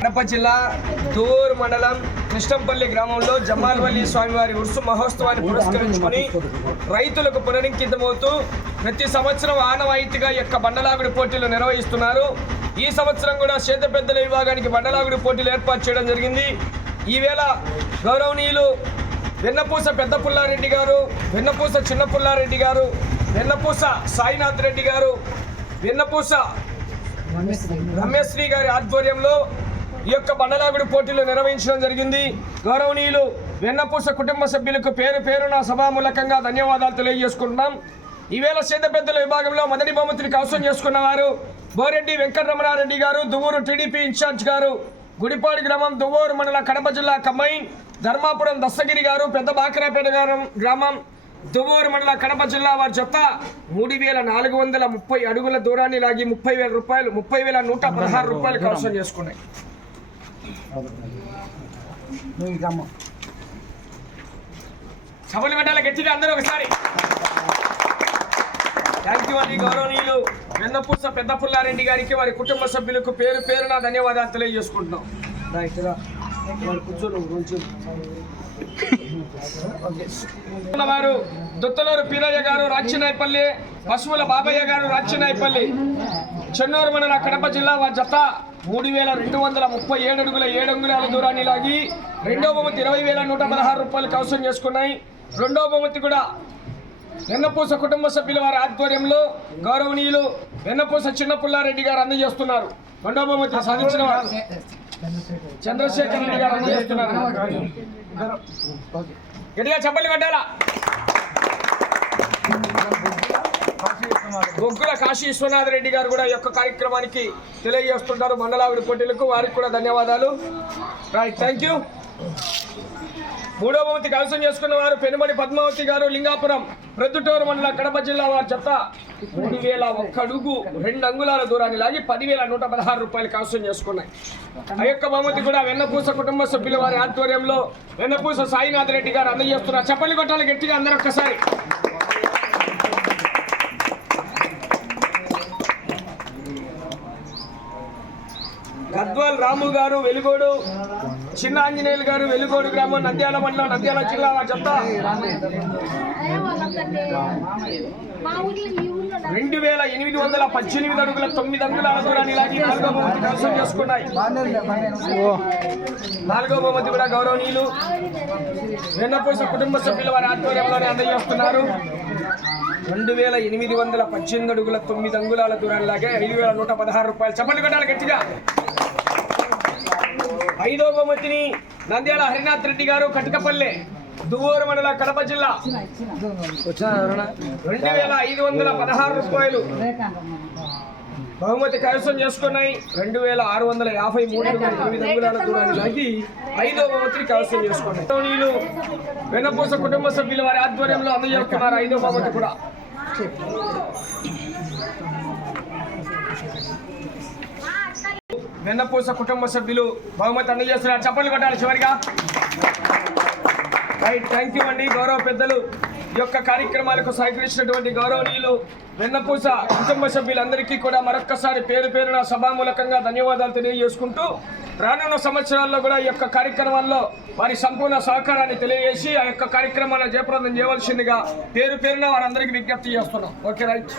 కడప జిల్లా తూరు మండలం కృష్ణంపల్లి గ్రామంలో జమాల్వల్లి స్వామివారి ఉరుసు మహోత్సవాన్ని పురస్కరించుకుని రైతులకు పునరంకితమవుతూ ప్రతి సంవత్సరం ఆనవాయితీగా యొక్క బండలాగుడి పోటీలు నిర్వహిస్తున్నారు. ఈ సంవత్సరం కూడా చేత పెద్దల విభాగానికి బండలాగుడి పోటీలు ఏర్పాటు చేయడం జరిగింది. ఈవేళ గౌరవనీయులు వెన్నపూస పెద్ద పుల్లారెడ్డి గారు వెన్నపూస చిన్న పుల్లారెడ్డి గారు వెన్నపూస సాయినాథ్ రెడ్డి గారు వెన్నపూస రమేశ్రీ గారి ఆధ్వర్యంలో ఈ యొక్క బండలాగుడి పోటీలు నిర్వహించడం జరిగింది. గౌరవనీయులు వెన్నపూస కుటుంబ సభ్యులకు పేరు పేరున సభామూలకంగా ధన్యవాదాలు తెలియజేసుకుంటున్నాం. ఈవేళ చేత పెద్దల విభాగంలో మొదటి బహుమతిని కవసం చేసుకున్నవారు బోరెడ్డి వెంకటరమణారెడ్డి గారు దువ్వూరు టీడీపీ ఇన్ఛార్జ్ గారు గుడిపాడి గ్రామం దువ్వూరు మండల కడప జిల్లా కమ్మైన్ ధర్మాపురం దస్తగిరి గారు పెద్ద బాకరాపేట గారు గ్రామం దువ్వూరు మండల కడప జిల్లా వారి జత మూడు వేల నాలుగు వందల ముప్పై అడుగుల దూరాన్ని లాగి ముప్పై వేల రూపాయలు ముప్పై వేల నూట పదహారు రూపాయలు కవసం చేసుకున్నాయి. సభలు పెట్టాలి గట్టిగా అందరూ ఒకసారి. థ్యాంక్ యూ అండి గౌరవనీయులు. వెన్నపూస పెద్ద పుల్లారెడ్డి గారికి వారి కుటుంబ సభ్యులకు పేరు పేరున ధన్యవాదాలు తెలియజేసుకుంటున్నాం. రైట్. వారు దుత్తలూరు పీరయ్య గారు రాచినాయపల్లి పశువుల బాబయ్య గారు రాచినాయపల్లి. చెన్నూరు మండల కడప జిల్లా వారి జత మూడు వేల రెండు వందల ముప్పై ఏడు అడుగుల ఏడు అంగుళాల దూరాన్ని లాగి రెండో బహుమతి ఇరవై వేల నూట పదహారు రూపాయలు కవసం చేసుకున్నాయి. రెండో బహుమతి కూడా వెన్నపూస కుటుంబ సభ్యుల వారి ఆధ్వర్యంలో గౌరవనీయులు వెన్నపూస చిన్నపుల్లారెడ్డి గారు అందజేస్తున్నారు. రెండో బహుమతి సాధించిన వారు. చంద్రశేఖర్ రెడ్డి గారు అందజేస్తున్నారు గట్టిగా చెప్పండి పెట్టాలా బొగ్గుల కాశీ విశ్వనాథ్ రెడ్డి గారు కూడా యొక్క కార్యక్రమానికి తెలియజేస్తుంటారు. మండలావిడి పోటీలకు వారికి కూడా ధన్యవాదాలు. రైట్ థ్యాంక్ యూ మూడో బహుమతి కలసం చేసుకున్న వారు పెనుమడి పద్మావతి గారు లింగాపురం ప్రొద్దుటూరు మండల కడప జిల్లా వారి చెత్త. మూడు వేల ఒక్క అడుగు రెండు అంగుళాల దూరాన్ని లాగి పదివేల నూట పదహారు రూపాయలు కలసం చేసుకున్నాయి. ఆ యొక్క బహుమతి కూడా వెన్నపూస కుటుంబ సభ్యుల వారి ఆధ్వర్యంలో వెన్నపూస సాయినాథ్ రెడ్డి గారు అందజేస్తున్నారు. చెప్పలు కొట్టాలి గట్టిగా అందరూ ఒక్కసారి. గద్వాల్ రాము గారు వెలుగోడు చిన్న ఆంజనేయులు గారు వెలుగోడు గ్రామం నంద్యాల మండలం నంద్యాల జిల్లా చెప్తా. రెండు వేల ఎనిమిది వందల పద్దెనిమిది అడుగుల తొమ్మిది అంగుళాల దూరాన్ని లాగి నాలుగో బహుమతి కవసం చేసుకున్నాయి. నాలుగో బహుమతి కూడా గౌరవనీయులు. వెన్నపూస కుటుంబ సభ్యుల వారి ఆధ్వర్యంలోనే అందజేస్తున్నారు. రెండు వేల ఎనిమిది వందల పద్దెనిమిది అడుగుల తొమ్మిది అంగుళాల దూరాన్ని లాగే ఐదు వేల నూట పదహారు రూపాయలు. చప్పట్లు కొట్టాలి గట్టిగా. ఐదో బహుమతిని నంద్యాల హరినాథ్ రెడ్డి గారు కటకపల్లె దువ్వూరు మండల కడప జిల్లా. రెండు వేల ఐదు వందల పదహారు రూపాయలు బహుమతి కైవసం చేసుకున్నాయి. రెండు వేల ఆరు వందల యాభై మూడు తొమ్మిది అంగుళాల దూరాన్ని లాగి ఐదో బహుమతిని కైవసం చేసుకున్నాయి. వెన్నపూస కుటుంబ సభ్యుల వారి ఆధ్వర్యంలో అందజేస్తున్నారు ఐదో బహుమతి కూడా. వెన్నపూస కుటుంబ సభ్యులు బహుమతి అందజేస్తున్నారు. చప్పట్లు కొట్టాలి చివరిగా. రైట్ థ్యాంక్ యూ అండి. గౌరవ పెద్దలు ఈ యొక్క కార్యక్రమాలకు సహకరించినటువంటి గౌరవనీయులు వెన్నపూస కుటుంబ సభ్యులందరికీ కూడా మరొక్కసారి పేరు పేరున సభామూలకంగా ధన్యవాదాలు తెలియజేసుకుంటూ రానున్న సంవత్సరాల్లో కూడా ఈ యొక్క కార్యక్రమాల్లో వారి సంపూర్ణ సహకారాన్ని తెలియజేసి ఆ యొక్క కార్యక్రమాన్ని జయప్రదం చేయవలసిందిగా పేరు పేరున వారందరికీ విజ్ఞప్తి చేస్తున్నాం. Okay right